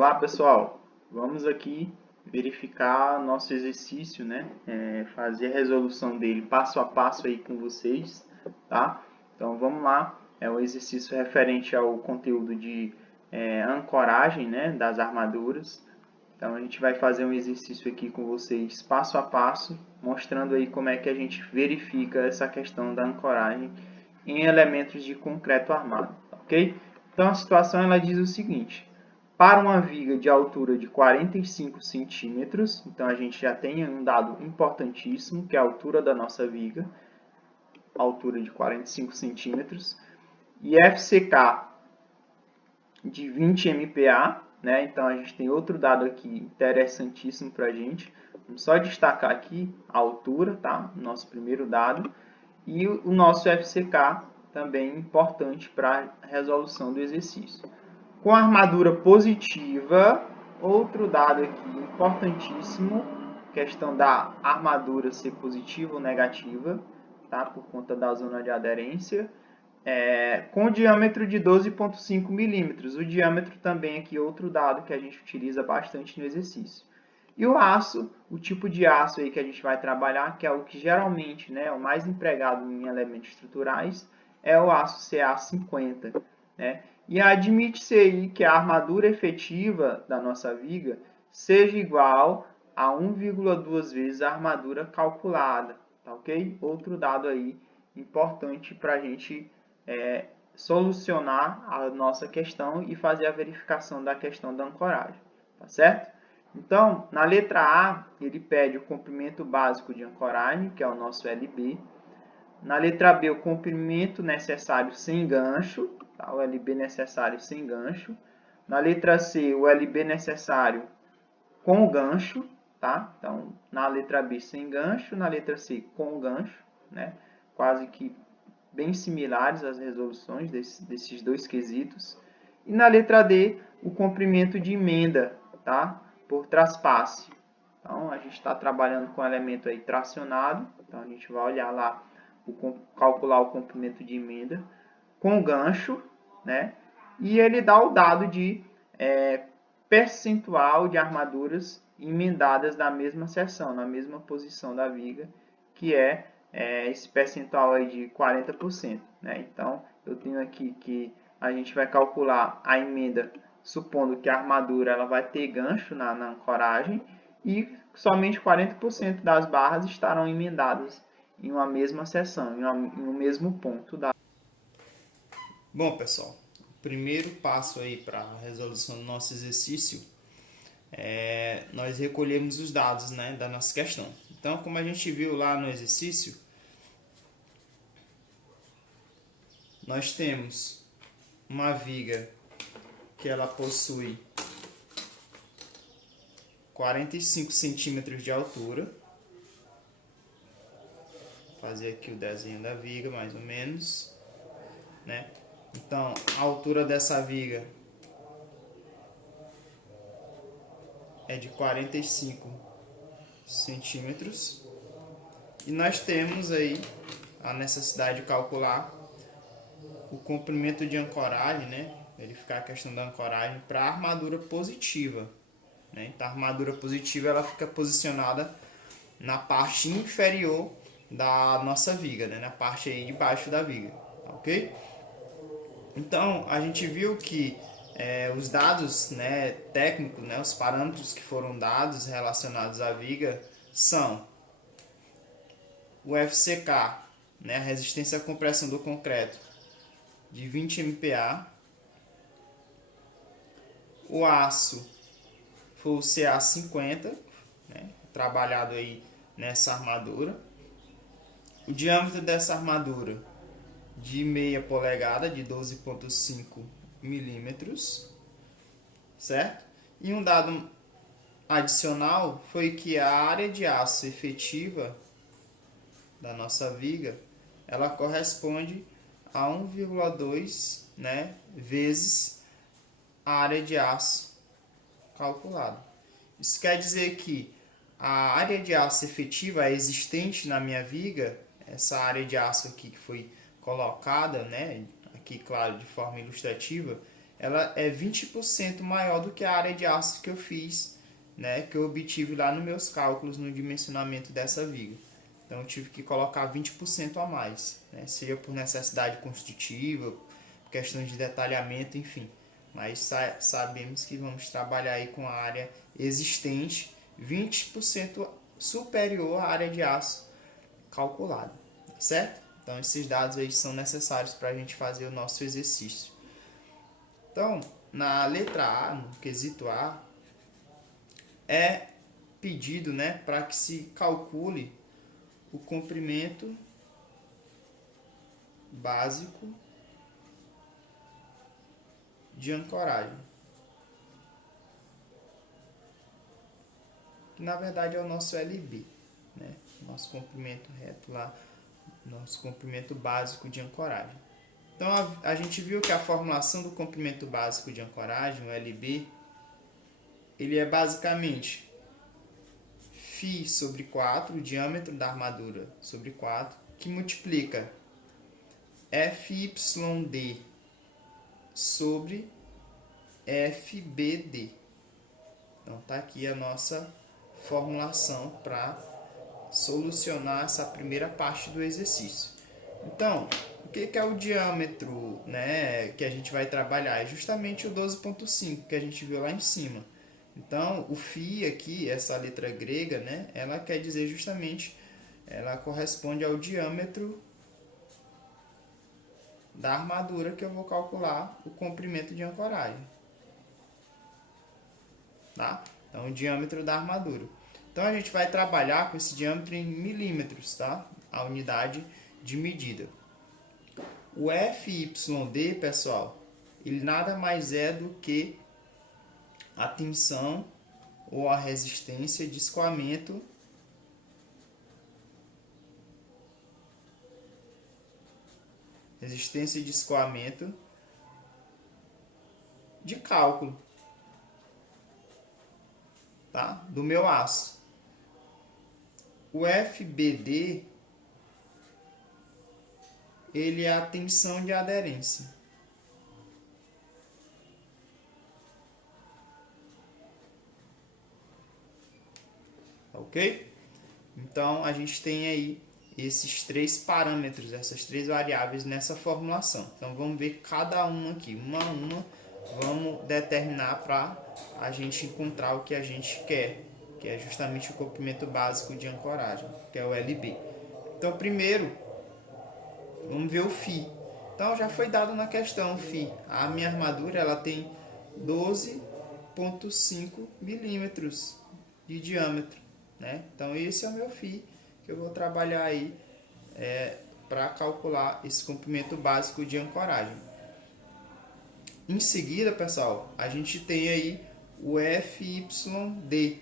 Olá pessoal, vamos aqui verificar nosso exercício, né? Fazer a resolução dele passo a passo aí com vocês, tá? Então vamos lá, é o exercício referente ao conteúdo de ancoragem, né? Das armaduras. Então a gente vai fazer um exercício aqui com vocês passo a passo, mostrando aí como é que a gente verifica essa questão da ancoragem em elementos de concreto armado, ok? Então a situação ela diz o seguinte: para uma viga de altura de 45 centímetros, então a gente já tem um dado importantíssimo, que é a altura da nossa viga, altura de 45 centímetros, e FCK de 20 MPa, né? Então a gente tem outro dado aqui interessantíssimo para a gente. Vamos só destacar aqui a altura, tá? Nosso primeiro dado. E o nosso FCK também importante para a resolução do exercício. Com a armadura positiva, outro dado aqui importantíssimo, questão da armadura ser positiva ou negativa, tá? Por conta da zona de aderência, com diâmetro de 12,5 milímetros. O diâmetro também aqui é outro dado que a gente utiliza bastante no exercício. E o aço, o tipo de aço aí que a gente vai trabalhar, que é o que geralmente, né, é o mais empregado em elementos estruturais, é o aço CA50, né? E admite-se aí que a armadura efetiva da nossa viga seja igual a 1,2 vezes a armadura calculada, tá ok? Outro dado aí importante para a gente solucionar a nossa questão e fazer a verificação da questão da ancoragem, tá certo? Então, na letra A, ele pede o comprimento básico de ancoragem, que é o nosso LB. Na letra B, o comprimento necessário sem gancho, tá? O LB necessário sem gancho. Na letra C, o LB necessário com gancho, tá? Então, na letra B, sem gancho, na letra C, com gancho, né? Quase que bem similares as resoluções desses dois quesitos. E na letra D, o comprimento de emenda, tá? Por traspasse. Então, a gente está trabalhando com elemento aí tracionado. Então, a gente vai olhar lá, calcular o comprimento de emenda com gancho, né? E ele dá o dado de percentual de armaduras emendadas na mesma seção, na mesma posição da viga, que esse percentual aí de 40%. Né? Então, eu tenho aqui que a gente vai calcular a emenda, supondo que a armadura ela vai ter gancho na ancoragem, e somente 40% das barras estarão emendadas em uma mesma seção, em um mesmo ponto da. Bom, pessoal, o primeiro passo aí para a resolução do nosso exercício é nós recolhemos os dados, né, da nossa questão. Então, como a gente viu lá no exercício, nós temos uma viga que ela possui 45 centímetros de altura. Vou fazer aqui o desenho da viga, mais ou menos, né? Então, a altura dessa viga é de 45 centímetros. E nós temos aí a necessidade de calcular o comprimento de ancoragem, né? Verificar a questão da ancoragem para a armadura positiva. Né? Então, a armadura positiva ela fica posicionada na parte inferior da nossa viga, né? Na parte aí de baixo da viga, ok? Então, a gente viu que os dados, né, técnicos, né, os parâmetros que foram dados relacionados à viga são o FCK, né, a resistência à compressão do concreto, de 20 MPa. O aço foi o CA50, né, trabalhado aí nessa armadura. O diâmetro dessa armadura de meia polegada, de 12,5 milímetros, certo? E um dado adicional foi que a área de aço efetiva da nossa viga, ela corresponde a 1,2, né, vezes a área de aço calculada. Isso quer dizer que a área de aço efetiva existente na minha viga, essa área de aço aqui que foi colocada, né, aqui claro de forma ilustrativa, ela é 20% maior do que a área de aço que eu fiz, né, que eu obtive lá nos meus cálculos no dimensionamento dessa viga. Então eu tive que colocar 20% a mais, né, seja por necessidade construtiva, questões de detalhamento, enfim. Mas sabemos que vamos trabalhar aí com a área existente 20% superior à área de aço calculada, certo? Então esses dados aí são necessários para a gente fazer o nosso exercício. Então, na letra A, no quesito A, é pedido, né, para que se calcule o comprimento básico de ancoragem, que na verdade é o nosso LB, né? Nosso comprimento reto lá, nosso comprimento básico de ancoragem. Então a gente viu que a formulação do comprimento básico de ancoragem, o LB, ele é basicamente φ sobre 4, o diâmetro da armadura sobre 4, que multiplica FYD sobre FBD. Então tá aqui a nossa formulação para solucionar essa primeira parte do exercício. Então, o que é o diâmetro, né, que a gente vai trabalhar? É justamente o 12,5 que a gente viu lá em cima. Então, o φ aqui, essa letra grega, né, ela quer dizer justamente, ela corresponde ao diâmetro da armadura que eu vou calcular o comprimento de ancoragem. Tá? Então, o diâmetro da armadura. Então, a gente vai trabalhar com esse diâmetro em milímetros, tá? A unidade de medida. O FYD, pessoal, ele nada mais é do que a tensão ou a resistência de escoamento de cálculo, tá? Do meu aço. O FBD, ele é a tensão de aderência. Ok? Então, a gente tem aí esses três parâmetros, essas três variáveis nessa formulação. Então, vamos ver cada uma aqui, uma a uma, vamos determinar para a gente encontrar o que a gente quer, que é justamente o comprimento básico de ancoragem, que é o LB. Então, primeiro, vamos ver o φ. Então, já foi dado na questão o φ. A minha armadura ela tem 12,5 milímetros de diâmetro, né? Então, esse é o meu φ que eu vou trabalhar aí para calcular esse comprimento básico de ancoragem. Em seguida, pessoal, a gente tem aí o FYD,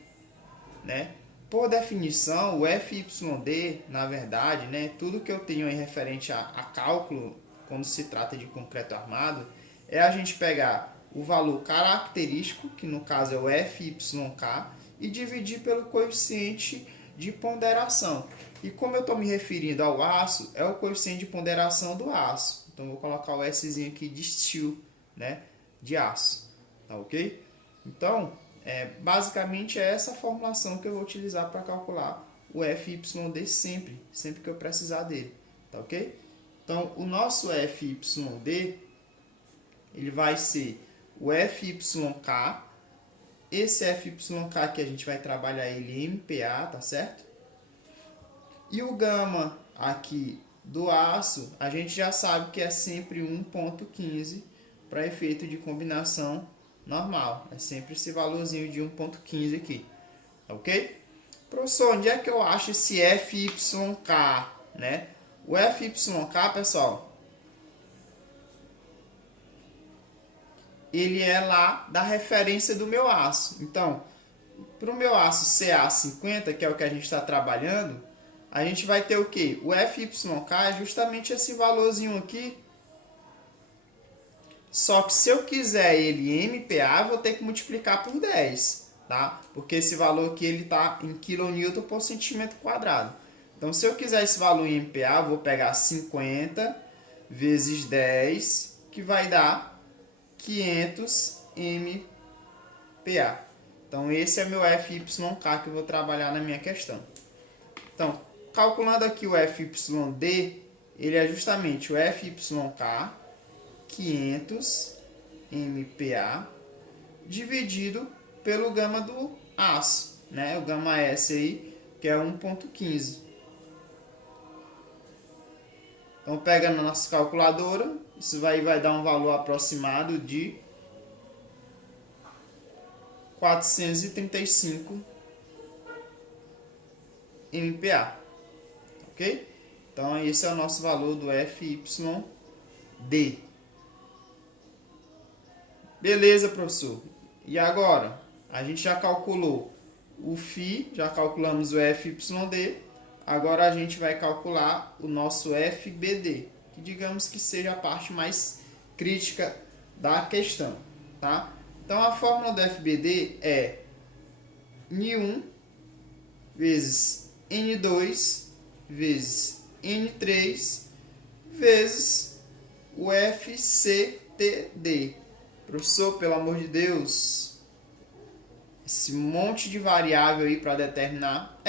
né? Por definição, o FYD, na verdade, né, tudo que eu tenho aí referente a cálculo, quando se trata de concreto armado, é a gente pegar o valor característico, que no caso é o FYK, e dividir pelo coeficiente de ponderação. E como eu estou me referindo ao aço, é o coeficiente de ponderação do aço. Então, vou colocar o Szinho aqui de steel, né, de aço. Tá ok? Então, basicamente é essa formulação que eu vou utilizar para calcular o FYD sempre que eu precisar dele. Tá ok? Então, o nosso FYD, ele vai ser o FYK. Esse FYK que a gente vai trabalhar ele em MPa, tá certo? E o gama aqui do aço, a gente já sabe que é sempre 1,15 para efeito de combinação normal. É sempre esse valorzinho de 1,15 aqui. Ok? Professor, onde é que eu acho esse FYK, né? O FYK, pessoal, ele é lá da referência do meu aço. Então, para o meu aço CA50, que é o que a gente está trabalhando, a gente vai ter o quê? O FYK é justamente esse valorzinho aqui. Só que se eu quiser ele em MPa, eu vou ter que multiplicar por 10, tá? Porque esse valor aqui ele está em kN por centímetro quadrado. Então, se eu quiser esse valor em MPa, eu vou pegar 50 vezes 10, que vai dar 500 MPa. Então, esse é meu FYK que eu vou trabalhar na minha questão. Então, calculando aqui o FYD, ele é justamente o FYK 500 MPa dividido pelo gama do aço, né? O gama S aí, que é 1.15. Então, pega na nossa calculadora, isso vai dar um valor aproximado de 435 MPa, ok? Então, esse é o nosso valor do FYD. Beleza, professor. E agora? A gente já calculou o φ, já calculamos o FYD. Agora a gente vai calcular o nosso FBD, que digamos que seja a parte mais crítica da questão, tá? Então, a fórmula do FBD é N1 vezes N2 vezes N3 vezes o FCTD. Professor, pelo amor de Deus, esse monte de variável aí para determinar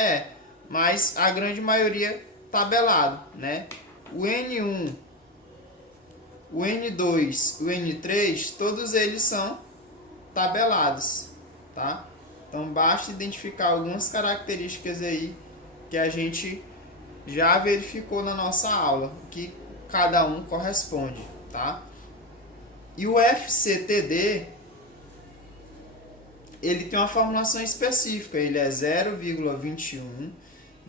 mas a grande maioria tabelado, né? O N1, o N2, o N3, todos eles são tabelados, tá? Então basta identificar algumas características aí que a gente já verificou na nossa aula, que cada um corresponde, tá? E o FCTD, ele tem uma formulação específica, ele é 0,21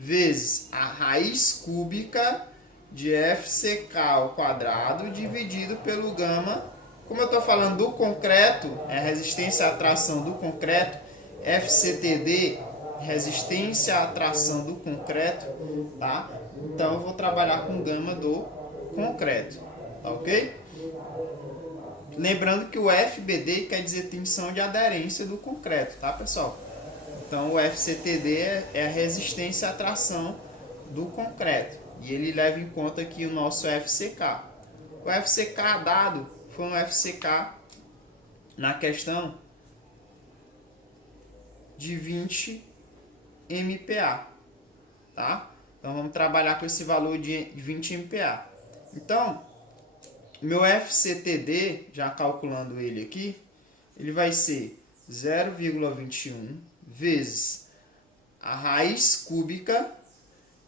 vezes a raiz cúbica de FCK ao quadrado dividido pelo gama. Como eu estou falando do concreto, é a resistência à tração do concreto, FCTD, resistência à tração do concreto, tá? Então eu vou trabalhar com gama do concreto, tá ok? Lembrando que o FBD quer dizer tensão de aderência do concreto, tá, pessoal? Então, o FCTD é a resistência à tração do concreto. E ele leva em conta aqui o nosso FCK. O FCK dado foi um FCK na questão de 20 MPa, tá? Então, vamos trabalhar com esse valor de 20 MPa. Então, meu FCTD, já calculando ele aqui, ele vai ser 0,21 vezes a raiz cúbica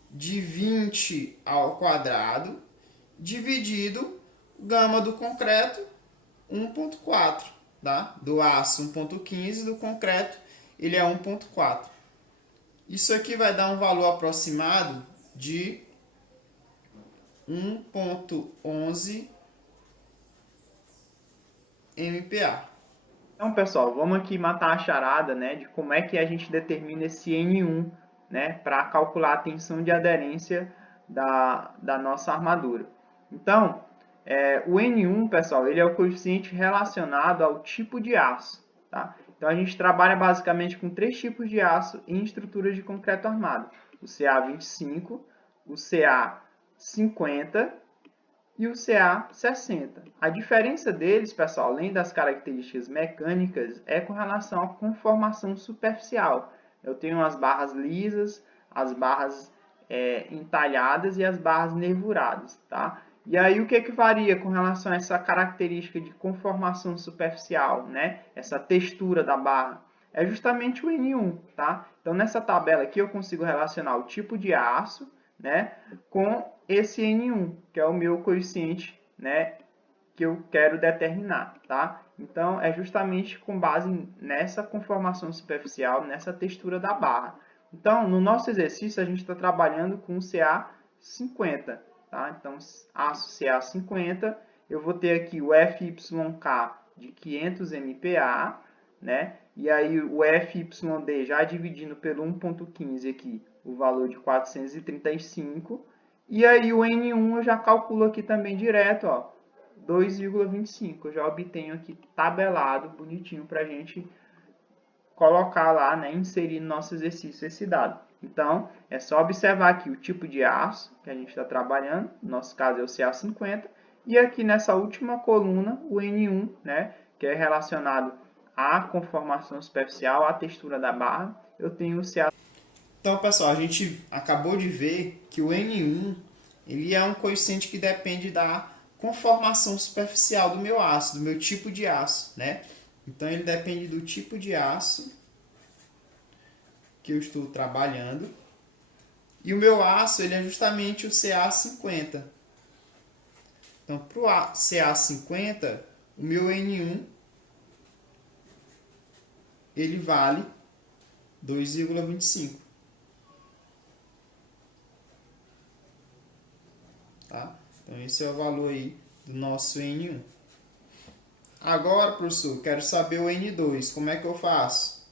de 20 ao quadrado dividido gama do concreto 1.4, tá? Do aço 1.15, do concreto ele é 1.4. Isso aqui vai dar um valor aproximado de 1.11 MPa. Então, pessoal, vamos aqui matar a charada, né, de como é que a gente determina esse N1, né, para calcular a tensão de aderência da nossa armadura. Então, o N1, pessoal, ele é o coeficiente relacionado ao tipo de aço, tá? Então, a gente trabalha basicamente com 3 tipos de aço em estruturas de concreto armado. O CA25, o CA50 e o CA60. A diferença deles, pessoal, além das características mecânicas, é com relação à conformação superficial. Eu tenho as barras lisas, as barras entalhadas e as barras nervuradas, tá? E aí o que varia com relação a essa característica de conformação superficial, né? Essa textura da barra? É justamente o N1, tá? Então nessa tabela aqui eu consigo relacionar o tipo de aço, né, com esse N1, que é o meu coeficiente, né, que eu quero determinar, tá? Então, é justamente com base nessa conformação superficial, nessa textura da barra. Então, no nosso exercício, a gente está trabalhando com o CA50, tá? Então, aço CA50, eu vou ter aqui o FYK de 500 MPa, né? E aí o FYD já dividindo pelo 1.15 aqui, o valor de 435. E aí o N1 eu já calculo aqui também direto, ó, 2,25. Eu já obtenho aqui tabelado, bonitinho, para a gente colocar lá, né, inserir no nosso exercício esse dado. Então, é só observar aqui o tipo de aço que a gente está trabalhando, no nosso caso é o CA50, e aqui nessa última coluna, o N1, né, que é relacionado à conformação superficial, à textura da barra, eu tenho o CA. Então, pessoal, a gente acabou de ver que o N1 ele é um coeficiente que depende da conformação superficial do meu aço, do meu tipo de aço, né? Então, ele depende do tipo de aço que eu estou trabalhando. E o meu aço ele é justamente o CA50. Então, para o CA50, o meu N1 ele vale 2,25. Tá? Então, esse é o valor aí do nosso N1. Agora, professor, quero saber o N2. Como é que eu faço?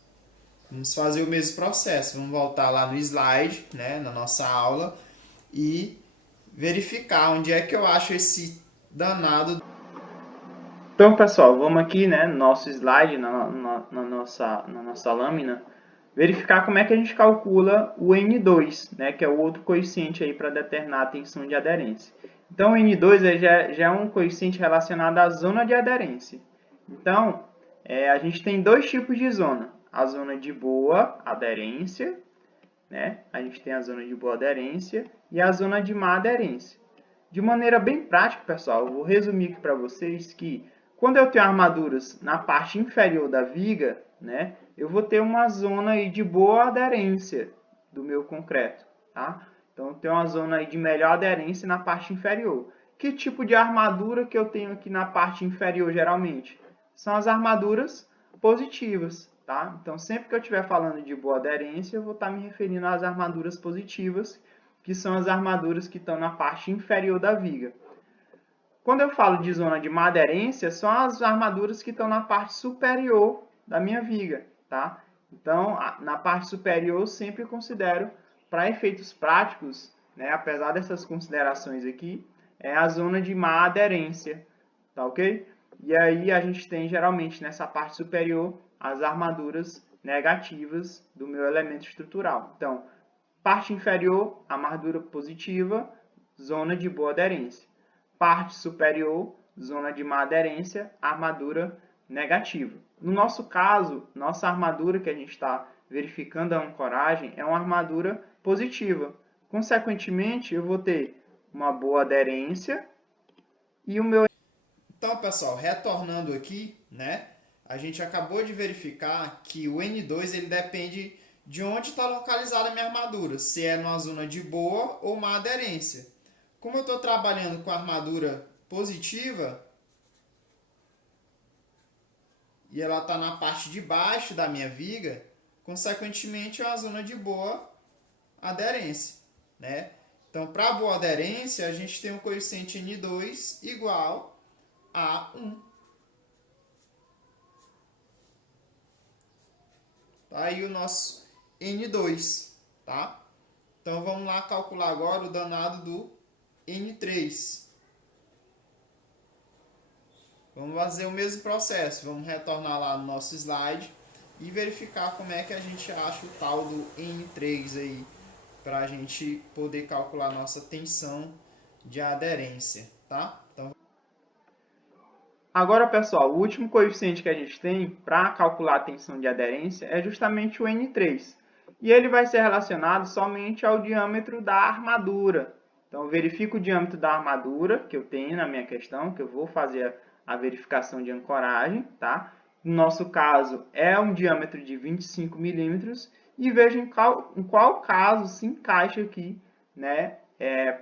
Vamos fazer o mesmo processo. Vamos voltar lá no slide, né, na nossa aula, e verificar onde é que eu acho esse danado. Então, pessoal, vamos aqui, né, no nosso slide, na nossa lâmina, verificar como é que a gente calcula o N2, né, que é o outro coeficiente aí para determinar a tensão de aderência. Então, o N2 já é um coeficiente relacionado à zona de aderência. Então, a gente tem dois tipos de zona. A zona de boa aderência, né? A gente tem a zona de boa aderência e a zona de má aderência. De maneira bem prática, pessoal, eu vou resumir aqui para vocês que quando eu tenho armaduras na parte inferior da viga, né, eu vou ter uma zona aí de boa aderência do meu concreto, tá? Então, eu tenho uma zona aí de melhor aderência na parte inferior. Que tipo de armadura que eu tenho aqui na parte inferior, geralmente? São as armaduras positivas, tá? Então, sempre que eu estiver falando de boa aderência, eu vou estar me referindo às armaduras positivas, que são as armaduras que estão na parte inferior da viga. Quando eu falo de zona de má aderência, são as armaduras que estão na parte superior da minha viga, tá? Então, na parte superior, eu sempre considero, para efeitos práticos, né, apesar dessas considerações aqui, é a zona de má aderência, tá ok? E aí a gente tem, geralmente, nessa parte superior, as armaduras negativas do meu elemento estrutural. Então, parte inferior, armadura positiva, zona de boa aderência. Parte superior, zona de má aderência, armadura negativa. No nosso caso, nossa armadura que a gente está verificando a ancoragem é uma armadura positiva. Consequentemente, eu vou ter uma boa aderência e o meu... Então, pessoal, retornando aqui, né? A gente acabou de verificar que o N2 ele depende de onde está localizada a minha armadura, se é numa zona de boa ou má aderência. Como eu estou trabalhando com a armadura positiva e ela está na parte de baixo da minha viga, consequentemente é uma zona de boa aderência, né? Então, para boa aderência, a gente tem um coeficiente N2 igual a 1. Tá aí o nosso N2, tá? Então, vamos lá calcular agora o danado do N3. Vamos fazer o mesmo processo. Vamos retornar lá no nosso slide e verificar como é que a gente acha o tal do N3 aí, para a gente poder calcular a nossa tensão de aderência, tá? Então, Agora, pessoal, o último coeficiente que a gente tem para calcular a tensão de aderência é justamente o N3. E ele vai ser relacionado somente ao diâmetro da armadura. Então, eu verifico o diâmetro da armadura que eu tenho na minha questão, que eu vou fazer a verificação de ancoragem, tá? No nosso caso, é um diâmetro de 25 milímetros e vejo em qual caso se encaixa aqui, né,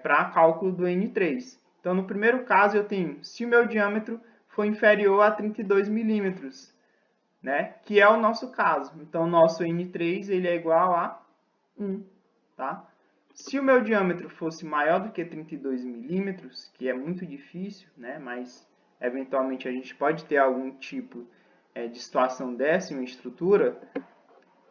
para cálculo do N3. Então, no primeiro caso, eu tenho, se o meu diâmetro for inferior a 32 milímetros, né? Que é o nosso caso. Então, nosso N3 ele é igual a 1, tá? Se o meu diâmetro fosse maior do que 32 milímetros, que é muito difícil, né? Mas eventualmente a gente pode ter algum tipo de situação dessa em uma estrutura,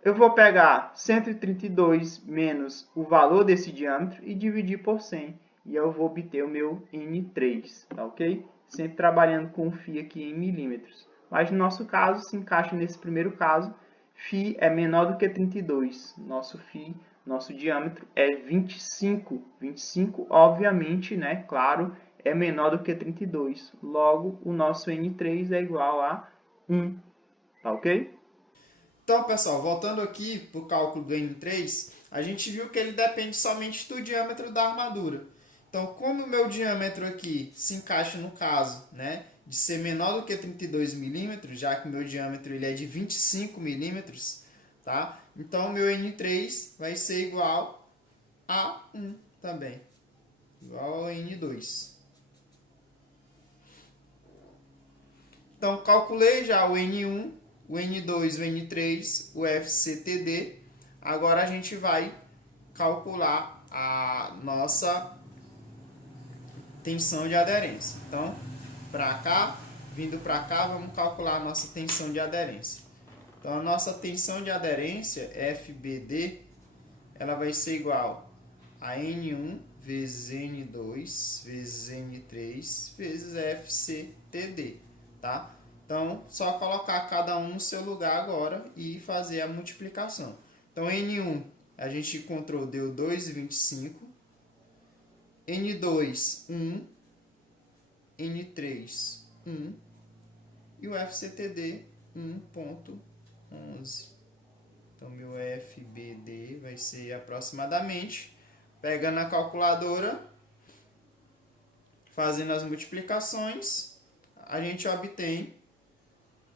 eu vou pegar 132 menos o valor desse diâmetro e dividir por 100. E eu vou obter o meu N3, tá ok? Sempre trabalhando com φ aqui em milímetros. Mas no nosso caso, se encaixa nesse primeiro caso, φ é menor do que 32. Nosso φ, nosso diâmetro é 25. 25, obviamente, né, claro, é menor do que 32. Logo, o nosso N3 é igual a 1. Tá ok? Então, pessoal, voltando aqui para o cálculo do N3, a gente viu que ele depende somente do diâmetro da armadura. Então, como o meu diâmetro aqui se encaixa no caso, né, de ser menor do que 32 milímetros, já que o meu diâmetro ele é de 25 milímetros, tá? Então, o meu N3 vai ser igual a 1 também, igual ao N2. Então, calculei já o N1, o N2, o N3, o FCTD. Agora a gente vai calcular a nossa tensão de aderência. Então, para cá, vindo para cá, vamos calcular a nossa tensão de aderência. Então, a nossa tensão de aderência, FBD, ela vai ser igual a N1 vezes N2 vezes N3 vezes FCTD, tá? Então, só colocar cada um no seu lugar agora e fazer a multiplicação. Então, N1 a gente encontrou, deu 2,25. N2, 1. N3, 1. E o FCTD, 1,11. Então, meu FBD vai ser aproximadamente, pegando a calculadora, fazendo as multiplicações, a gente obtém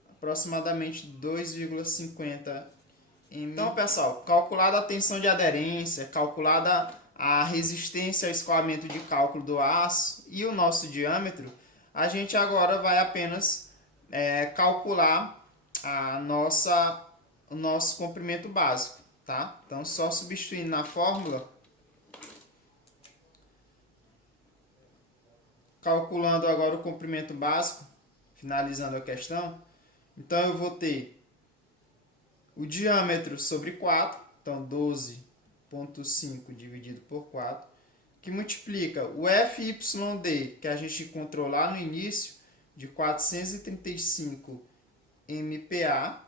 aproximadamente 2,50 m. Então, pessoal, calculada a tensão de aderência, calculada a resistência ao escoamento de cálculo do aço e o nosso diâmetro, a gente agora vai apenas calcular o nosso comprimento básico, tá? Então, só substituindo na fórmula, calculando agora o comprimento básico, finalizando a questão, então eu vou ter o diâmetro sobre 4, então 12,5 dividido por 4, que multiplica o FYD, que a gente encontrou lá no início, de 435 MPa,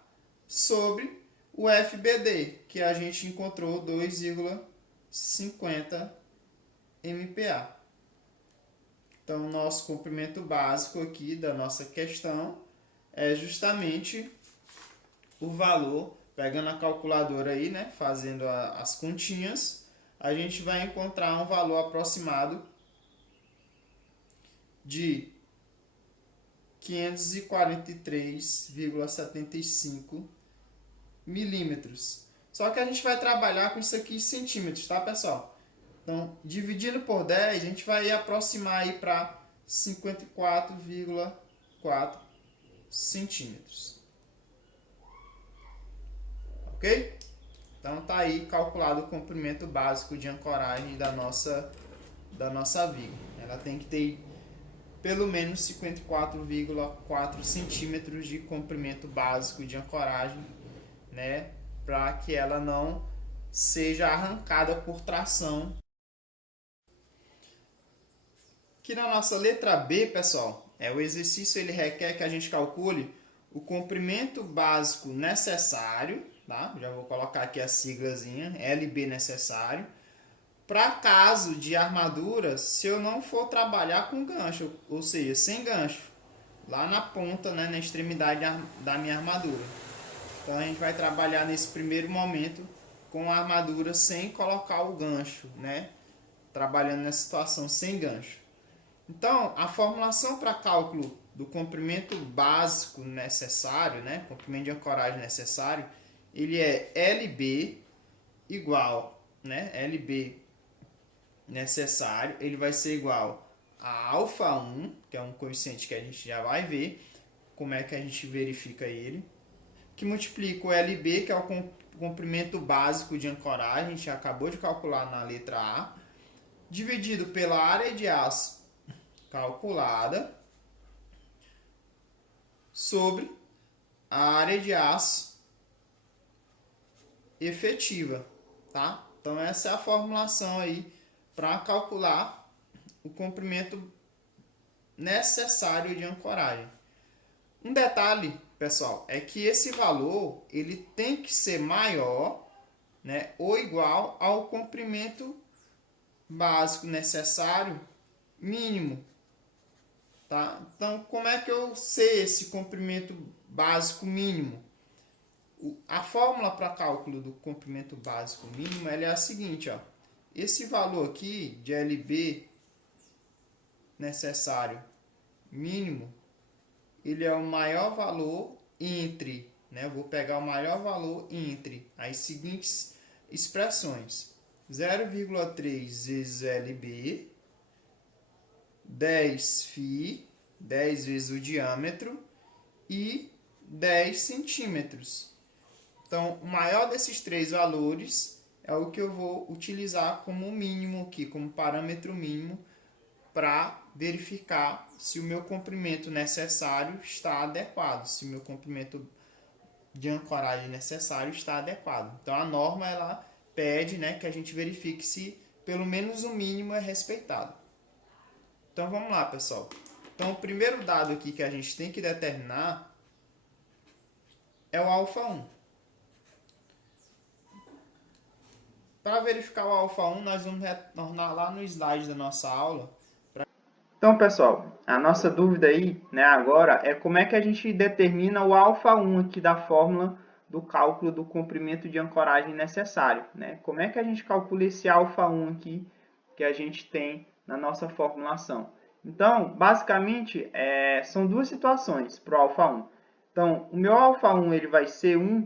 sobre o FBD, que a gente encontrou 2,50 MPa. Então, o nosso comprimento básico aqui da nossa questão é justamente o valor, pegando a calculadora aí, né, fazendo as continhas, a gente vai encontrar um valor aproximado de 543,75 milímetros. Só que a gente vai trabalhar com isso aqui em centímetros, tá, pessoal? Então, dividindo por 10, a gente vai aproximar aí para 54,4 centímetros. Ok? Então, tá aí calculado o comprimento básico de ancoragem da nossa viga. Ela tem que ter pelo menos 54,4 centímetros de comprimento básico de ancoragem, né? Para que ela não seja arrancada por tração. Aqui na nossa letra B, pessoal, o exercício ele requer que a gente calcule o comprimento básico necessário, tá? Já vou colocar aqui a siglazinha, LB necessário, para caso de armadura, se eu não for trabalhar com gancho, ou seja, sem gancho, lá na ponta, né, na extremidade da minha armadura. Então a gente vai trabalhar nesse primeiro momento com a armadura sem colocar o gancho, né? Trabalhando nessa situação sem gancho. Então, a formulação para cálculo do comprimento básico necessário, né, comprimento de ancoragem necessário, ele é LB igual, né, LB necessário, ele vai ser igual a alfa 1, que é um coeficiente que a gente já vai ver como é que a gente verifica ele, que multiplica o LB, que é o comprimento básico de ancoragem, a gente acabou de calcular na letra A, dividido pela área de aço calculada sobre a área de aço efetiva, tá? Então essa é a formulação aí para calcular o comprimento necessário de ancoragem. Um detalhe, pessoal, é que esse valor ele tem que ser maior, né, ou igual ao comprimento básico necessário mínimo. Tá? Então, como é que eu sei esse comprimento básico mínimo. A fórmula para cálculo do comprimento básico mínimo ela é a seguinte, ó. Esse valor aqui de LB necessário mínimo, ele é o maior valor entre, né? Vou pegar o maior valor entre as seguintes expressões: 0,3 vezes LB, 10 φ, 10 vezes o diâmetro, e 10 centímetros. Então, o maior desses três valores é o que eu vou utilizar como mínimo aqui, como parâmetro mínimo, para verificar se o meu comprimento necessário está adequado, se o meu comprimento de ancoragem necessário está adequado. Então, a norma ela pede, né, que a gente verifique se pelo menos o mínimo é respeitado. Então, vamos lá, pessoal. Então, o primeiro dado aqui que a gente tem que determinar é o alfa1. Para verificar o alfa1, nós vamos retornar lá no slide da nossa aula. Então, pessoal, a nossa dúvida aí, né, agora é como é que a gente determina o alfa1 aqui da fórmula do cálculo do comprimento de ancoragem necessário, né? Como é que a gente calcula esse alfa1 aqui que a gente tem na nossa formulação? Então, basicamente, são duas situações para o alfa1. Então, o meu alfa1 ele vai ser 1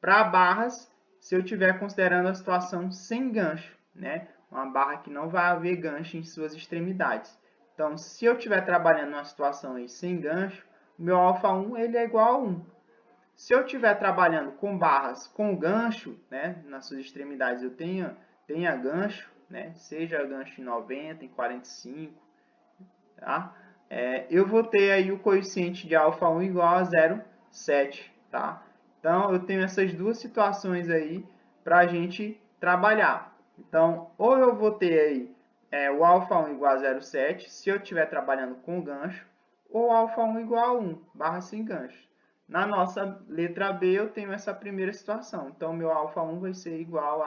para barras se eu estiver considerando a situação sem gancho, né? Uma barra que não vai haver gancho em suas extremidades. Então, se eu estiver trabalhando numa situação aí sem gancho, o meu alfa1 ele é igual a 1. Se eu estiver trabalhando com barras com gancho, né, nas suas extremidades eu tenha gancho, né, seja gancho em 90, em 45, tá? Eu vou ter aí o coeficiente de alfa1 igual a 0,7, tá? Então, eu tenho essas duas situações aí para a gente trabalhar. Então, ou eu vou ter aí o alfa1 igual a 0,7, se eu estiver trabalhando com gancho, ou alfa1 igual a 1, barra sem gancho. Na nossa letra B, eu tenho essa primeira situação. Então, meu alfa1 vai ser igual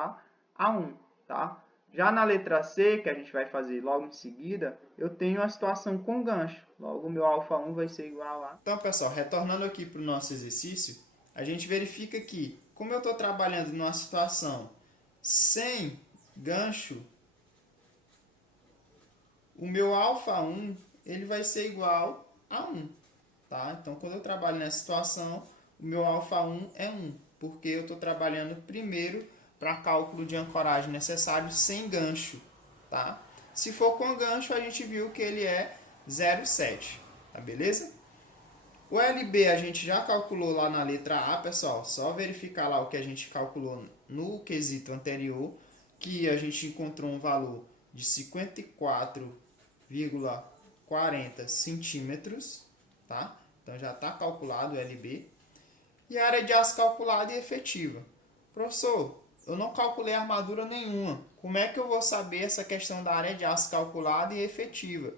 a 1, tá? Já na letra C, que a gente vai fazer logo em seguida, eu tenho a situação com gancho. Logo, meu alfa1 vai ser igual a... Então, pessoal, retornando aqui para o nosso exercício, a gente verifica que, como eu estou trabalhando numa situação sem gancho, o meu alfa1 ele vai ser igual a 1. Tá? Então, quando eu trabalho nessa situação, o meu alfa1 é 1, porque eu estou trabalhando primeiro para cálculo de ancoragem necessário sem gancho. Tá? Se for com gancho, a gente viu que ele é 0,7. Tá, beleza? O LB a gente já calculou lá na letra A, pessoal. Só verificar lá o que a gente calculou no quesito anterior, que a gente encontrou um valor de 54,40 centímetros. Tá? Então já está calculado o LB. E a área de aço calculada e efetiva. Professor, eu não calculei armadura nenhuma. Como é que eu vou saber essa questão da área de aço calculada e efetiva?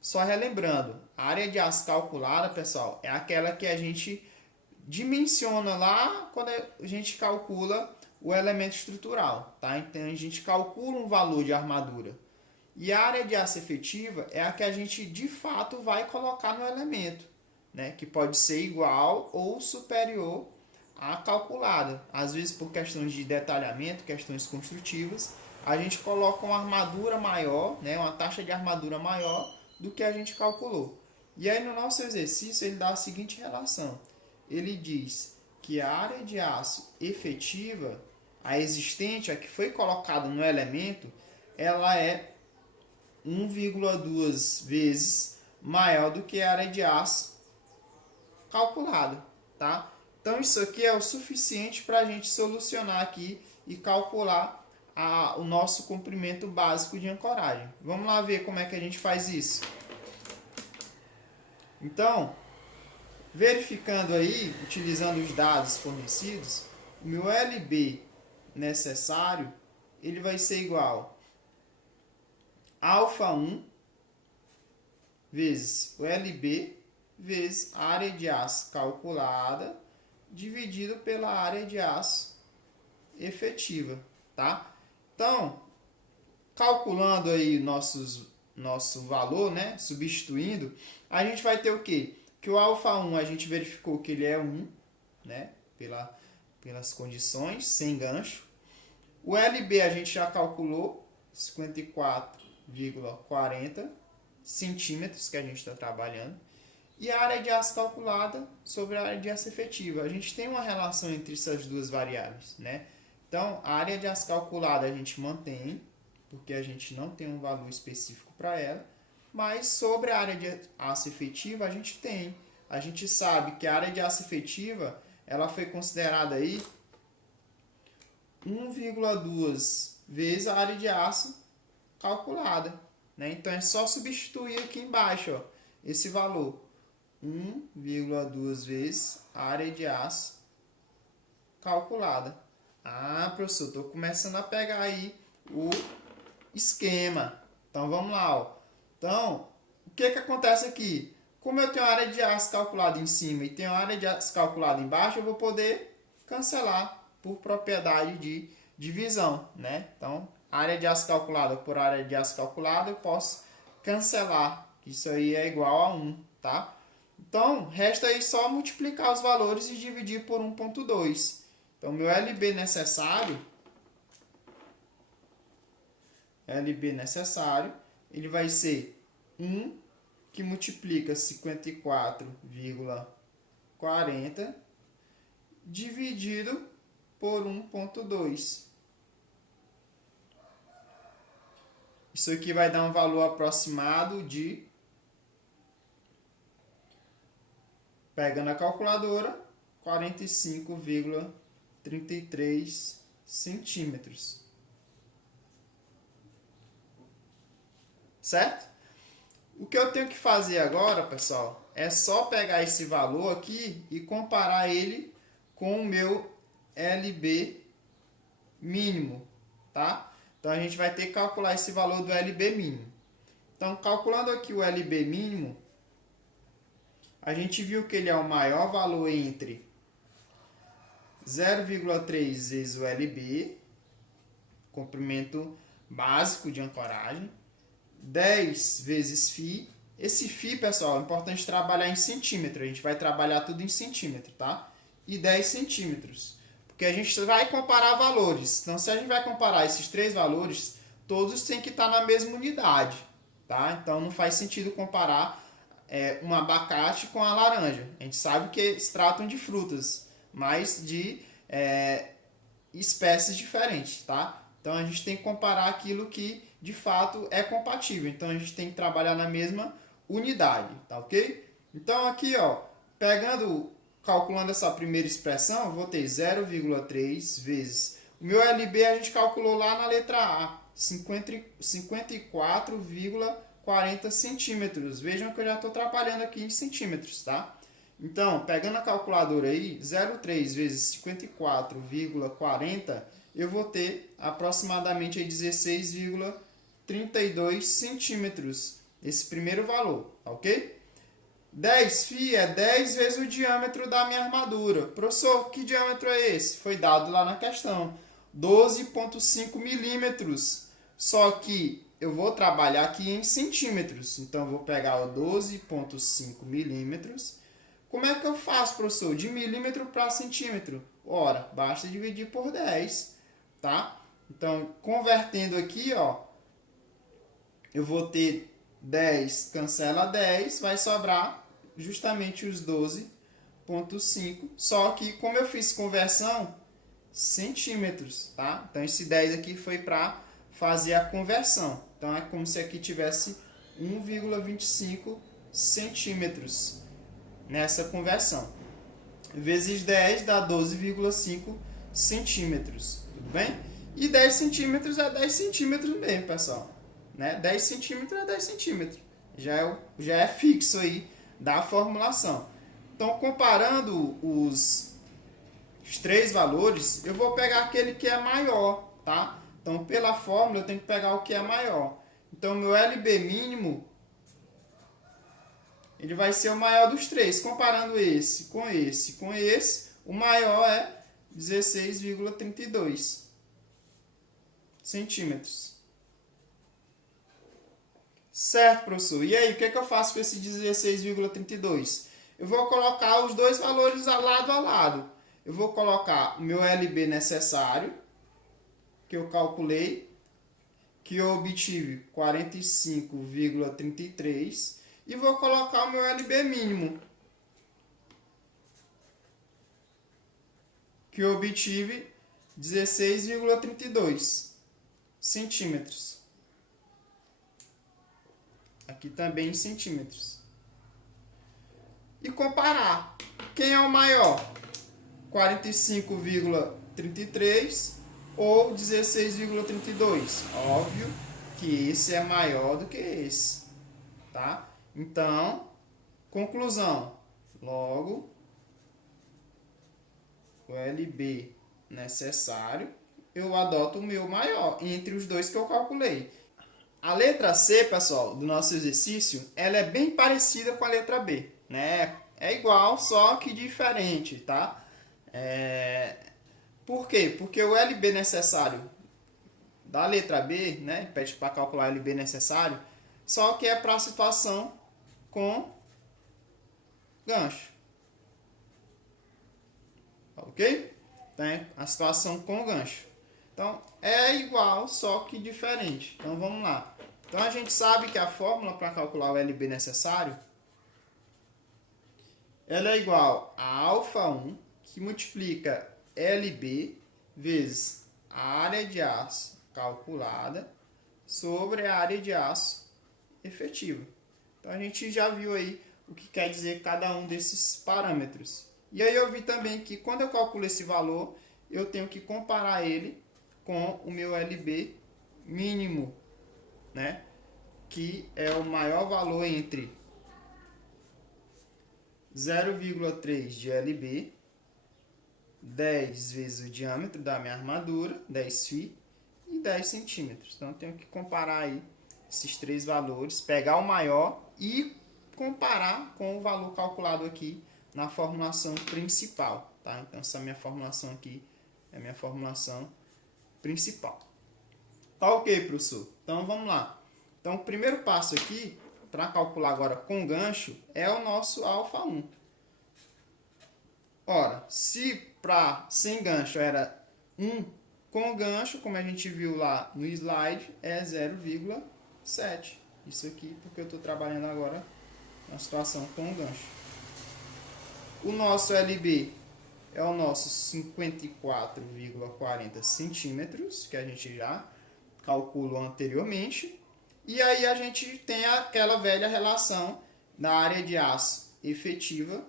Só relembrando, a área de aço calculada, pessoal, é aquela que a gente dimensiona lá quando a gente calcula o elemento estrutural. Tá? Então a gente calcula um valor de armadura. E a área de aço efetiva é a que a gente de fato vai colocar no elemento, né? Que pode ser igual ou superior à calculada. Às vezes, por questões de detalhamento, questões construtivas, a gente coloca uma armadura maior, né? Uma taxa de armadura maior do que a gente calculou. E aí, no nosso exercício, ele dá a seguinte relação. Ele diz que a área de aço efetiva, a existente, a que foi colocada no elemento, ela é 1,2 vezes maior do que a área de aço calculada, tá? Então, isso aqui é o suficiente para a gente solucionar aqui e calcular o nosso comprimento básico de ancoragem. Vamos lá ver como é que a gente faz isso. Então, verificando aí, utilizando os dados fornecidos, o meu LB necessário, ele vai ser igual a alfa1 vezes o LB vezes a área de aço calculada dividido pela área de aço efetiva, tá? Então, calculando aí nosso valor, né, substituindo, a gente vai ter o quê? que o alfa 1 a gente verificou que ele é 1, né? Pelas condições, sem gancho. O LB a gente já calculou, 54,40 centímetros que a gente está trabalhando. E a área de aço calculada sobre a área de aço efetiva. A gente tem uma relação entre essas duas variáveis, né? Então, a área de aço calculada a gente mantém, porque a gente não tem um valor específico para ela. Mas sobre a área de aço efetiva a gente tem. A gente sabe que a área de aço efetiva ela foi considerada aí 1,2 vezes a área de aço calculada, né? Então é só substituir aqui embaixo, ó, esse valor, 1,2 vezes a área de aço calculada. Ah, professor, estou começando a pegar aí o esquema. Então vamos lá, ó. Então, o que acontece aqui? Como eu tenho a área de aço calculada em cima e tenho a área de aço calculada embaixo, eu vou poder cancelar por propriedade de divisão, né? Então, área de aço calculada por área de aço calculada, eu posso cancelar. Isso aí é igual a 1, tá? Então, resta aí só multiplicar os valores e dividir por 1,2. Então, meu LB necessário, ele vai ser 1 que multiplica 54,40 dividido por 1,2. Isso aqui vai dar um valor aproximado de, pegando a calculadora, 45,33 centímetros. Certo? O que eu tenho que fazer agora, pessoal, é só pegar esse valor aqui e comparar ele com o meu LB mínimo, tá? Então, a gente vai ter que calcular esse valor do LB mínimo. Então, calculando aqui o LB mínimo, a gente viu que ele é o maior valor entre 0,3 vezes o LB, comprimento básico de ancoragem, 10 vezes φ. Esse φ, pessoal, é importante trabalhar em centímetro. A gente vai trabalhar tudo em centímetro, tá? E 10 centímetros. Porque a gente vai comparar valores. Então, se a gente vai comparar esses três valores, todos têm que estar na mesma unidade, tá? Então, não faz sentido comparar um abacate com a laranja. A gente sabe que se tratam de frutas, mas de espécies diferentes, tá? Então, a gente tem que comparar aquilo que de fato é compatível. Então a gente tem que trabalhar na mesma unidade, tá ok? Então aqui, ó, calculando essa primeira expressão, eu vou ter 0,3 vezes o meu LB, a gente calculou lá na letra A, 54,40 centímetros. Vejam que eu já estou trabalhando aqui em centímetros, tá? Então, pegando a calculadora aí, 0,3 vezes 54,40, eu vou ter aproximadamente 16,32 centímetros, esse primeiro valor, ok? 10 φ é 10 vezes o diâmetro da minha armadura. Professor, que diâmetro é esse? Foi dado lá na questão, 12,5 milímetros. Só que eu vou trabalhar aqui em centímetros, então eu vou pegar o 12,5 milímetros. Como é que eu faço, professor? De milímetro para centímetro? Ora, basta dividir por 10, tá? Então, convertendo aqui, ó, eu vou ter 10 cancela 10, vai sobrar justamente os 12,5. Só que, como eu fiz conversão, centímetros, tá? Então, esse 10 aqui foi para fazer a conversão. Então, é como se aqui tivesse 1,25 centímetros nessa conversão. Vezes 10 dá 12,5 centímetros, tudo bem? E 10 centímetros é 10 centímetros mesmo, pessoal. Né? 10 centímetros é 10 centímetros. Já é fixo aí da formulação. Então, comparando os três valores, eu vou pegar aquele que é maior, tá? Então, pela fórmula, eu tenho que pegar o que é maior. Então, meu LB mínimo, ele vai ser o maior dos três. Comparando esse com esse com esse, o maior é 16,32 centímetros. Certo, professor. E aí, o que é que eu faço com esse 16,32? eu vou colocar os dois valores lado a lado. Eu vou colocar o meu LB necessário, que eu calculei, que eu obtive 45,33, e vou colocar o meu LB mínimo, que eu obtive 16,32 centímetros. Aqui também em centímetros. E comparar. Quem é o maior? 45,33 ou 16,32? Óbvio que esse é maior do que esse. Tá? Então, conclusão. Logo, o LB necessário, eu adoto o meu maior entre os dois que eu calculei. A letra C, pessoal, do nosso exercício, ela é bem parecida com a letra B, né? É igual, só que diferente, tá? Por quê? Porque o LB necessário da letra B, né? Pede para calcular o LB necessário, só que é para a situação com gancho. Ok? Então, a situação com gancho. Então, é igual, só que diferente. Então, vamos lá. Então, a gente sabe que a fórmula para calcular o LB necessário, ela é igual a alfa 1, que multiplica LB vezes a área de aço calculada sobre a área de aço efetiva. Então, a gente já viu aí o que quer dizer cada um desses parâmetros. E aí eu vi também que quando eu calculo esse valor, eu tenho que comparar ele com o meu LB mínimo, né? Que é o maior valor entre 0,3 de LB, 10 vezes o diâmetro da minha armadura, 10 φ, e 10 centímetros. Então eu tenho que comparar aí esses três valores, pegar o maior e comparar com o valor calculado aqui na formulação principal, tá? Então essa minha formulação aqui é a minha formulação principal. Tá ok, professor? Então vamos lá. Então o primeiro passo aqui, para calcular agora com gancho, é o nosso alfa 1. Ora, se para sem gancho era 1, com gancho, como a gente viu lá no slide, é 0,7. Isso aqui porque eu estou trabalhando agora na situação com gancho. O nosso LB é o nosso 54,40 centímetros, que a gente já calculou anteriormente. E aí a gente tem aquela velha relação da área de aço efetiva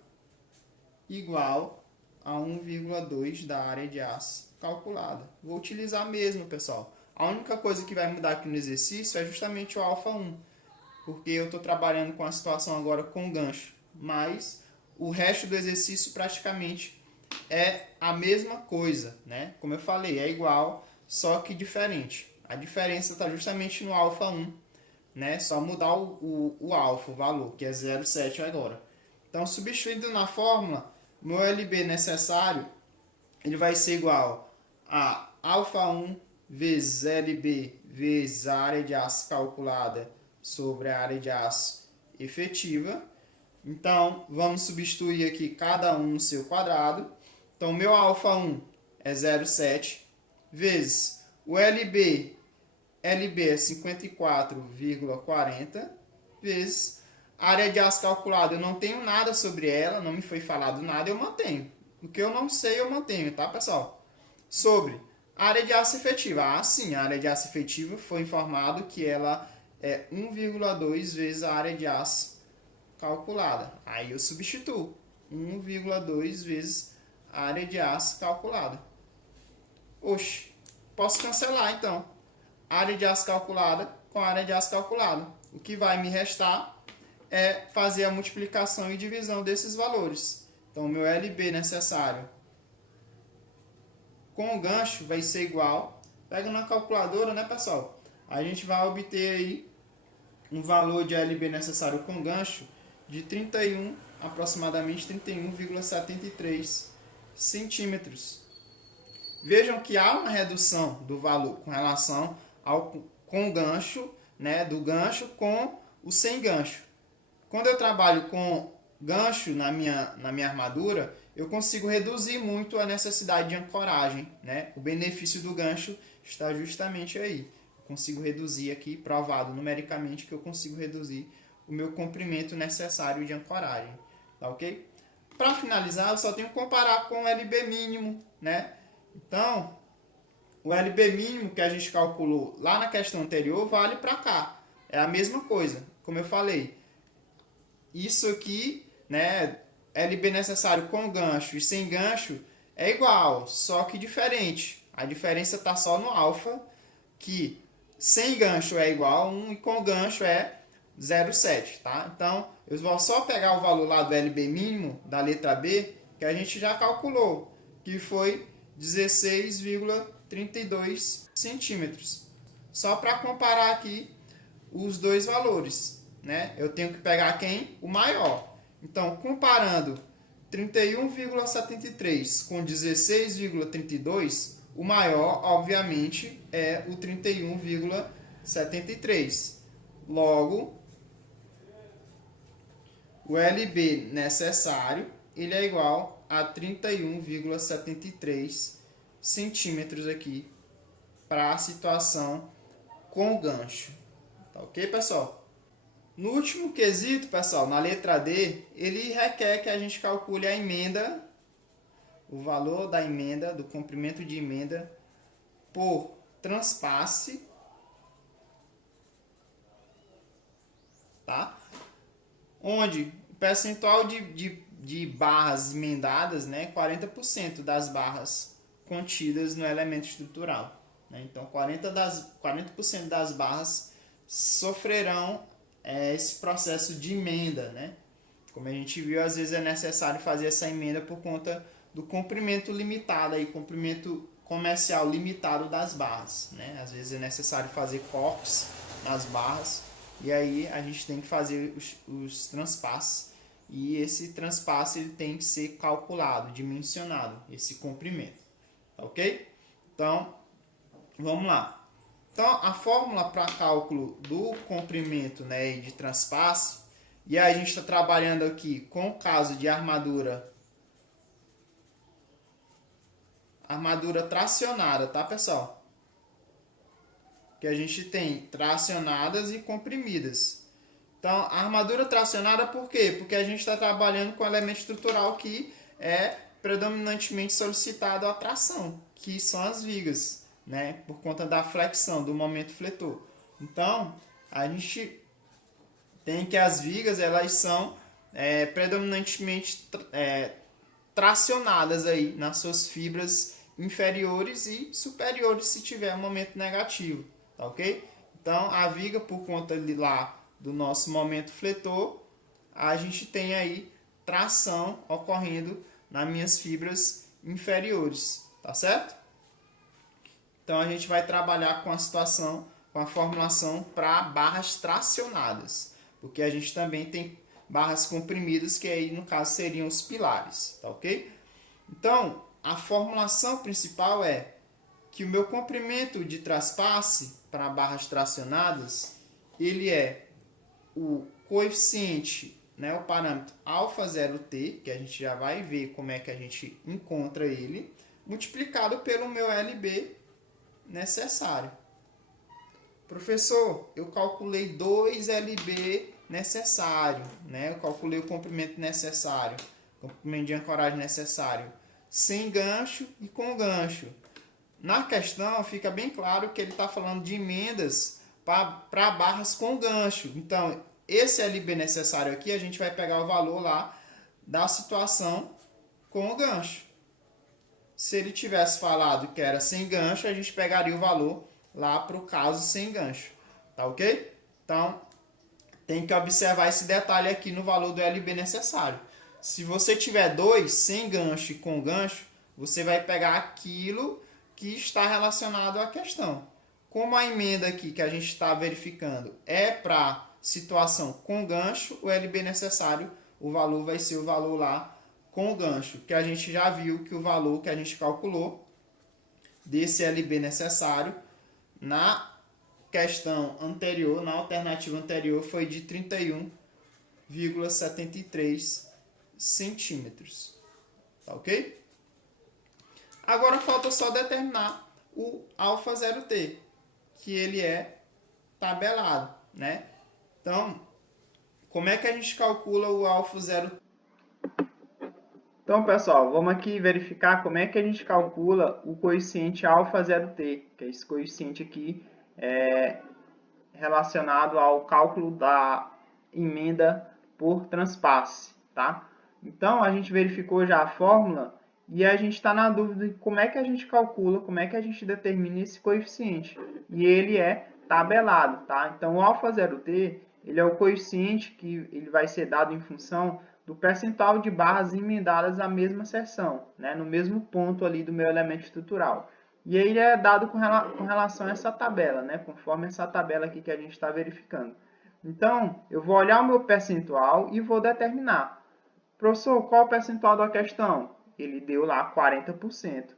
igual a 1,2 da área de aço calculada. Vou utilizar mesmo, pessoal. A única coisa que vai mudar aqui no exercício é justamente o alfa 1, porque eu estou trabalhando com a situação agora com gancho, mas o resto do exercício praticamente é a mesma coisa, né? Como eu falei, é igual, só que diferente. A diferença está justamente no alfa 1, né? Só mudar o alfa, o valor, que é 0,7 agora. Então, substituindo na fórmula, meu LB necessário, ele vai ser igual a alfa 1 vezes LB vezes a área de aço calculada sobre a área de aço efetiva. Então, vamos substituir aqui cada um no seu quadrado. Então, meu alfa 1 é 0,7 vezes o LB é 54,40 vezes a área de aço calculada. Eu não tenho nada sobre ela, não me foi falado nada, eu mantenho. O que eu não sei, eu mantenho, tá, pessoal? Sobre a área de aço efetiva. Ah, sim, a área de aço efetiva foi informado que ela é 1,2 vezes a área de aço calculada. Aí eu substituo 1,2 vezes a área de aço calculada. Oxe, posso cancelar então a área de aço calculada com a área de aço calculada. O que vai me restar é fazer a multiplicação e divisão desses valores. Então, o meu LB necessário com o gancho vai ser igual. Pega na calculadora, né, pessoal? A gente vai obter aí um valor de LB necessário com gancho de aproximadamente 31,73 centímetros. Vejam que há uma redução do valor com relação com o gancho, né, do gancho com o sem gancho. Quando eu trabalho com gancho na minha armadura, eu consigo reduzir muito a necessidade de ancoragem, né? O benefício do gancho está justamente aí. Eu consigo reduzir aqui, provado numericamente que eu consigo reduzir o meu comprimento necessário de ancoragem, tá ok? Para finalizar, eu só tenho que comparar com o LB mínimo, né? Então, o LB mínimo que a gente calculou lá na questão anterior vale para cá. É a mesma coisa, como eu falei. Isso aqui, né, LB necessário com gancho e sem gancho é igual, só que diferente. A diferença está só no alfa, que sem gancho é igual a 1 e com gancho é 0,7, tá? Então, eu vou só pegar o valor lá do LB mínimo, da letra B, que a gente já calculou, que foi 16,32 centímetros. Só para comparar aqui os dois valores, né? Eu tenho que pegar quem? O maior. Então, comparando 31,73 com 16,32, o maior, obviamente, é o 31,73. Logo, o LB necessário ele é igual a 31,73 centímetros aqui para a situação com gancho. Tá ok, pessoal? No último quesito, pessoal, na letra D, ele requer que a gente calcule a emenda, o valor da emenda, do comprimento de emenda, por transpasse, tá? Onde o percentual de barras emendadas, né, 40% das barras contidas no elemento estrutural. Né? Então, 40% das barras sofrerão esse processo de emenda, né? Como a gente viu, às vezes é necessário fazer essa emenda por conta do comprimento limitado, aí, comprimento comercial limitado das barras, né? Às vezes é necessário fazer cortes nas barras e aí a gente tem que fazer os transpasses e esse transpasse ele tem que ser calculado, dimensionado, esse comprimento, tá ok? Então, vamos lá. Então, a fórmula para cálculo do comprimento, né, de transpasse, e aí a gente está trabalhando aqui com o caso de armadura tracionada, tá, pessoal? Que a gente tem tracionadas e comprimidas. Então, a armadura tracionada por quê? Porque a gente está trabalhando com elemento estrutural que é predominantemente solicitado a tração, que são as vigas. Né, por conta da flexão, do momento fletor. Então, a gente tem que as vigas elas são predominantemente tracionadas aí nas suas fibras inferiores e superiores se tiver um momento negativo, tá ok? Então, a viga, por conta de lá do nosso momento fletor, a gente tem aí tração ocorrendo nas minhas fibras inferiores, tá certo? Então, a gente vai trabalhar com a situação, com a formulação para barras tracionadas. Porque a gente também tem barras comprimidas, que aí, no caso, seriam os pilares. Tá ok? Então, a formulação principal é que o meu comprimento de transpasse para barras tracionadas, ele é o coeficiente, né, o parâmetro α0t, que a gente já vai ver como é que a gente encontra ele, multiplicado pelo meu LB necessário. Professor, eu calculei 2 LB necessário, né? Eu calculei o comprimento necessário, o comprimento de ancoragem necessário, sem gancho e com gancho. Na questão fica bem claro que ele está falando de emendas para barras com gancho. Então, esse LB necessário aqui, a gente vai pegar o valor lá da situação com o gancho. Se ele tivesse falado que era sem gancho, a gente pegaria o valor lá para o caso sem gancho. Tá ok? Então, tem que observar esse detalhe aqui no valor do LB necessário. Se você tiver 2 sem gancho e com gancho, você vai pegar aquilo que está relacionado à questão. Como a emenda aqui que a gente está verificando é para situação com gancho, o LB necessário, o valor vai ser o valor lá com o gancho, que a gente já viu que o valor que a gente calculou desse LB necessário na questão anterior, na alternativa anterior, foi de 31,73 centímetros. Tá ok? Agora falta só determinar o alfa 0T, que ele é tabelado, né? Então, como é que a gente calcula o alfa 0T? Então, pessoal, vamos aqui verificar como é que a gente calcula o coeficiente alfa 0T, que é esse coeficiente aqui relacionado ao cálculo da emenda por transpasse, tá? Então, a gente verificou já a fórmula e a gente está na dúvida de como é que a gente calcula, como é que a gente determina esse coeficiente. E ele é tabelado, tá? Então, o alfa 0T, ele é o coeficiente que ele vai ser dado em função do percentual de barras emendadas à mesma seção, né? No mesmo ponto ali do meu elemento estrutural. E aí ele é dado com relação a essa tabela, né? Conforme essa tabela aqui que a gente está verificando. Então, eu vou olhar o meu percentual e vou determinar. Professor, qual é o percentual da questão? Ele deu lá 40%.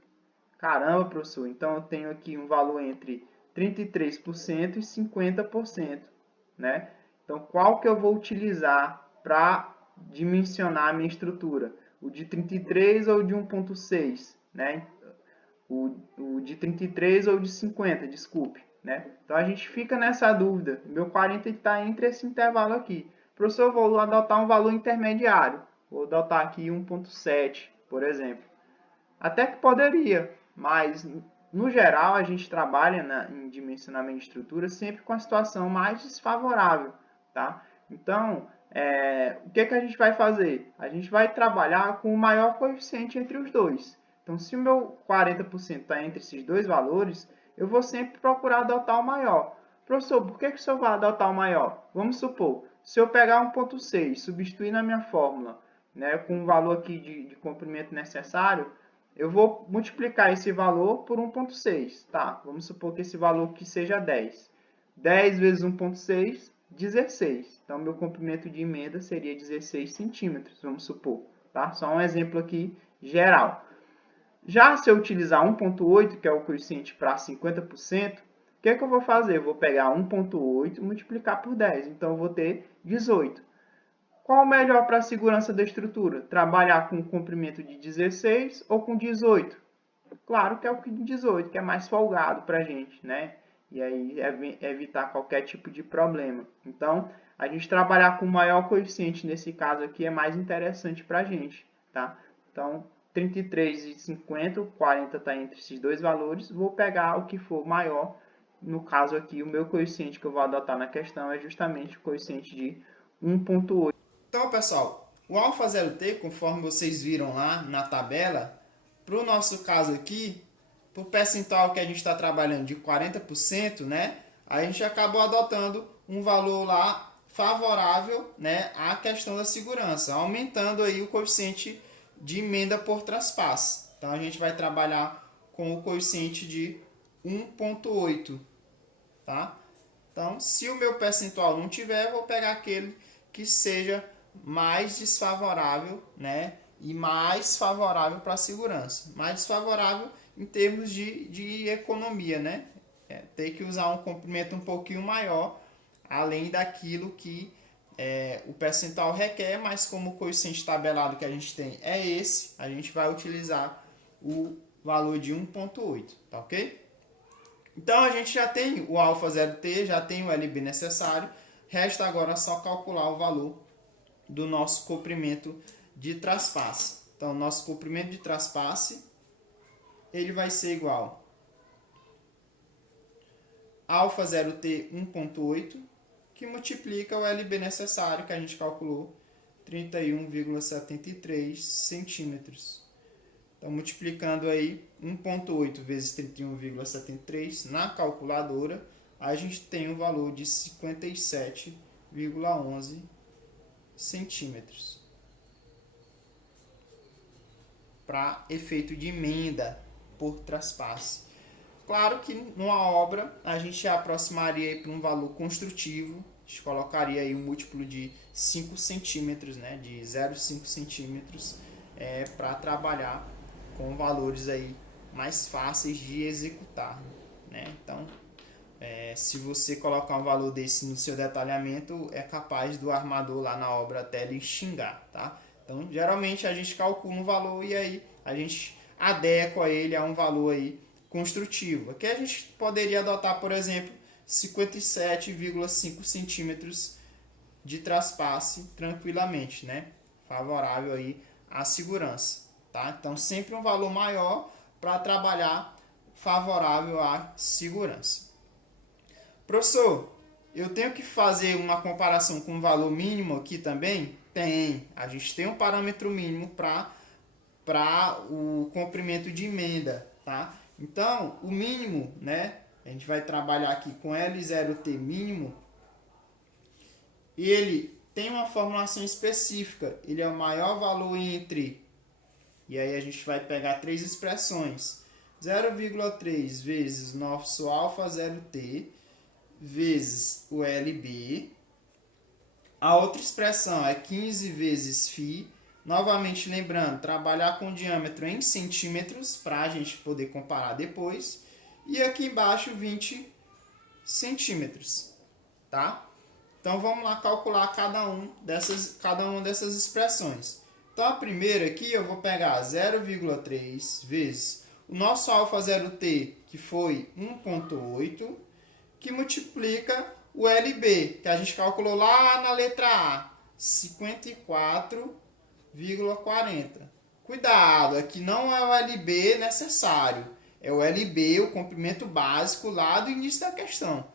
Caramba, professor, então eu tenho aqui um valor entre 33% e 50%, né? Então, qual que eu vou utilizar para dimensionar a minha estrutura? O de 33 ou de 1.6, né? O de 33 ou de 50, desculpe, né? Então a gente fica nessa dúvida. Meu 40 está entre esse intervalo aqui. Professor, eu vou adotar um valor intermediário. Vou adotar aqui 1.7, por exemplo. Até que poderia, mas no geral a gente trabalha em dimensionamento de estrutura sempre com a situação mais desfavorável, tá? Então, o que a gente vai fazer? A gente vai trabalhar com o maior coeficiente entre os dois. Então, se o meu 40% está entre esses dois valores, eu vou sempre procurar adotar o maior. Professor, por que o senhor vai adotar o maior? Vamos supor, se eu pegar 1.6, substituir na minha fórmula, né, com o valor aqui de comprimento necessário, eu vou multiplicar esse valor por 1.6, tá? Vamos supor que esse valor aqui seja 10. 10 vezes 1.6, 16. Então, meu comprimento de emenda seria 16 centímetros, vamos supor, tá? Só um exemplo aqui geral. Já se eu utilizar 1.8, que é o coeficiente para 50%, o que eu vou fazer? Eu vou pegar 1.8 e multiplicar por 10. Então, eu vou ter 18. Qual o melhor para a segurança da estrutura? Trabalhar com comprimento de 16 ou com 18? Claro que é o de 18, que é mais folgado para a gente, né? E aí evitar qualquer tipo de problema. Então, a gente trabalhar com maior coeficiente nesse caso aqui é mais interessante para a gente, tá? Então, 33 e 50, 40 está entre esses dois valores. Vou pegar o que for maior. No caso aqui, o meu coeficiente que eu vou adotar na questão é justamente o coeficiente de 1.8. Então, pessoal, o alfa 0T, conforme vocês viram lá na tabela, para o nosso caso aqui, para o percentual que a gente está trabalhando de 40%, né, a gente acabou adotando um valor lá favorável, né, à questão da segurança, aumentando aí o coeficiente de emenda por transpasse. Então, a gente vai trabalhar com o coeficiente de 1.8, tá? Então, se o meu percentual não tiver, eu vou pegar aquele que seja mais desfavorável, né? E mais favorável para a segurança. Mais desfavorável em termos de economia, né? Ter que usar um comprimento um pouquinho maior, além daquilo que o percentual requer, mas como o coeficiente tabelado que a gente tem é esse, a gente vai utilizar o valor de 1.8, tá ok? Então a gente já tem o alfa 0T, já tem o LB necessário, resta agora só calcular o valor do nosso comprimento de traspasse. Então, nosso comprimento de traspasse, ele vai ser igual a alfa 0T 1.8, que multiplica o LB necessário, que a gente calculou, 31,73 centímetros. Então, multiplicando aí 1.8 vezes 31,73 na calculadora, a gente tem um valor de 57,11 centímetros para efeito de emenda por traspasse. Claro que numa obra a gente aproximaria para um valor construtivo, a gente colocaria aí um múltiplo de 5 centímetros, né, de 0,5 centímetros, para trabalhar com valores aí mais fáceis de executar, né? Então, se você colocar um valor desse no seu detalhamento, é capaz do armador lá na obra até lhe xingar, tá? Então, geralmente a gente calcula um valor e aí a gente adequa ele a um valor aí construtivo. Aqui a gente poderia adotar, por exemplo, 57,5 centímetros de traspasse tranquilamente, né? Favorável aí à segurança, tá? Então, sempre um valor maior para trabalhar favorável à segurança. Professor, eu tenho que fazer uma comparação com o valor mínimo aqui também? Tem. A gente tem um parâmetro mínimo para o comprimento de emenda, tá? Então, o mínimo, né? A gente vai trabalhar aqui com L0T mínimo. Ele tem uma formulação específica. Ele é o maior valor entre... E aí a gente vai pegar três expressões. 0,3 vezes nosso alfa 0T vezes o LB. A outra expressão é 15 vezes φ. Novamente lembrando, trabalhar com diâmetro em centímetros para a gente poder comparar depois. E aqui embaixo 20 centímetros. Tá? Então vamos lá calcular cada uma dessas expressões. Então a primeira aqui eu vou pegar 0,3 vezes o nosso alfa 0T, que foi 1,8, que multiplica o LB, que a gente calculou lá na letra A, 54,40. Cuidado, aqui não é o LB necessário, é o LB, o comprimento básico lá do início da questão,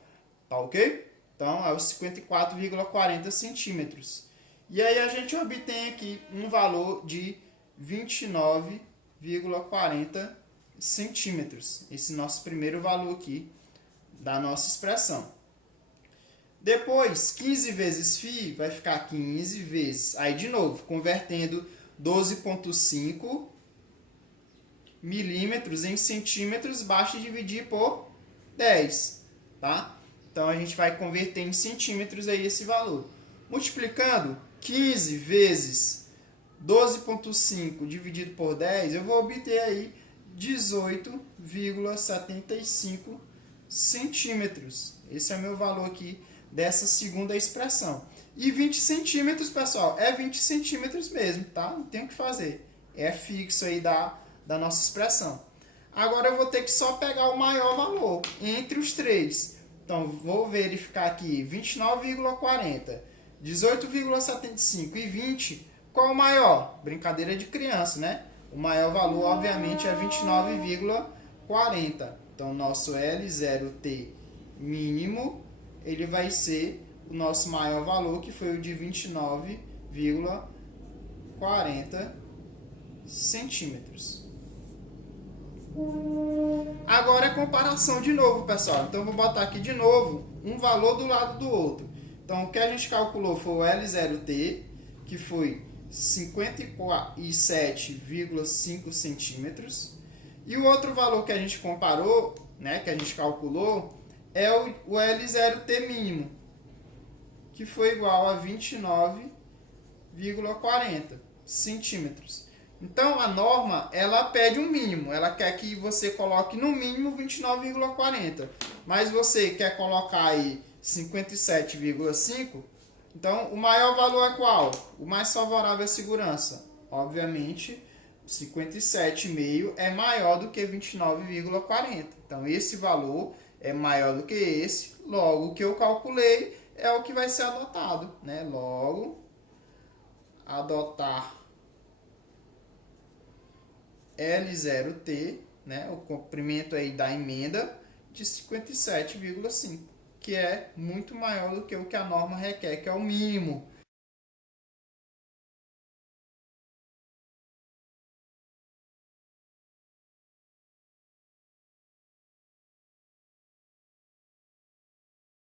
tá ok? Então é os 54,40 centímetros. E aí a gente obtém aqui um valor de 29,40 centímetros. Esse nosso primeiro valor aqui da nossa expressão. Depois, 15 vezes φ vai ficar 15 vezes. Aí, de novo, convertendo 12,5 milímetros em centímetros, basta dividir por 10. Tá? Então, a gente vai converter em centímetros aí esse valor. Multiplicando 15 vezes 12,5 dividido por 10, eu vou obter aí 18,75 centímetros. Esse é o meu valor aqui dessa segunda expressão. E 20 centímetros, pessoal, é 20 centímetros mesmo, tá? Não tem o que fazer. É fixo aí da nossa expressão. Agora eu vou ter que só pegar o maior valor entre os três. Então, vou verificar aqui 29,40, 18,75 e 20. Qual é o maior? Brincadeira de criança, né? O maior valor, obviamente, é 29,40. Então, nosso L0T mínimo, ele vai ser o nosso maior valor, que foi o de 29,40 centímetros. Agora é comparação de novo, pessoal. Então, eu vou botar aqui de novo um valor do lado do outro. Então, o que a gente calculou foi o L0T, que foi 57,5 centímetros. E o outro valor que a gente comparou, né, que a gente calculou, é o L0T mínimo, que foi igual a 29,40 centímetros. Então, a norma, ela pede um mínimo. Ela quer que você coloque no mínimo 29,40. Mas você quer colocar aí 57,5. Então, o maior valor é qual? O mais favorável à segurança. Obviamente, 57,5 é maior do que 29,40. Então, esse valor é maior do que esse. Logo, o que eu calculei é o que vai ser adotado, né? Logo, adotar L0T, né? O comprimento aí da emenda de 57,5, que é muito maior do que o que a norma requer, que é o mínimo.